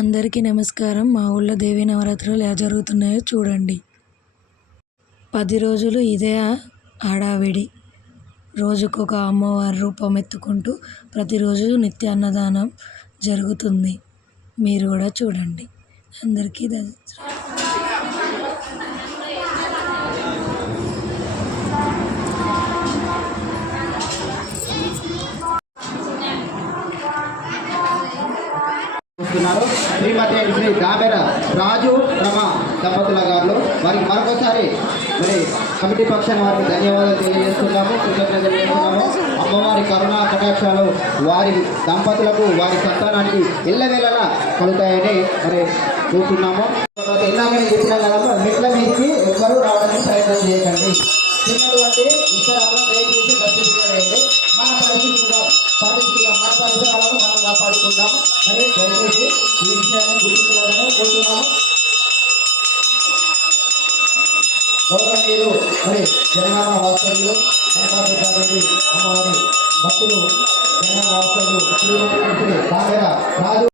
అందరికీ నమస్కారం. మా ఊళ్ళో దేవీ నవరాత్రులు ఎలా జరుగుతున్నాయో చూడండి. 10 రోజులు ఇదే హడావిడి. రోజుకొక అమ్మవారి రూపం ఎత్తుకుంటూ ప్రతిరోజు నిత్య అన్నదానం జరుగుతుంది. మీరు కూడా చూడండి. అందరికీ శ్రీమతి శ్రీ దాబెర రాజు రమ దంపతుల గారు వారికి మరొకసారి మరి కమిటీ పక్షాన వారికి ధన్యవాదాలు తెలియజేస్తున్నాము, కృతజ్ఞతలు చేస్తున్నాము. అమ్మవారి కరుణా కటాక్షాలు వారి దంపతులకు వారి సంతానానికి ఎల్లవేళలా కలుగుతాయని మరి చూస్తున్నాము. ఎన్నామని చెప్పిన కదా మెట్ల మీదకి ఎవ్వరూ రావడానికి ప్రయత్నం చేయకండి. చిన్నటువంటి విషయాలను దయచేసి పరిశీలించండి. మన పరిస్థితుల్లో పాటిస్తున్నాం, మన పరిసరాలను మనం కాపాడుకుంటాము. మరి దయచేసి ఈ విషయాన్ని గుర్తించాలని కోరుతున్నాము. గౌరవనీయులు మరి జనగామ వాస్తవ్యులు అమ్మవారి భక్తులు జనగామ వాస్తవ్యులు శ్రీ రాజు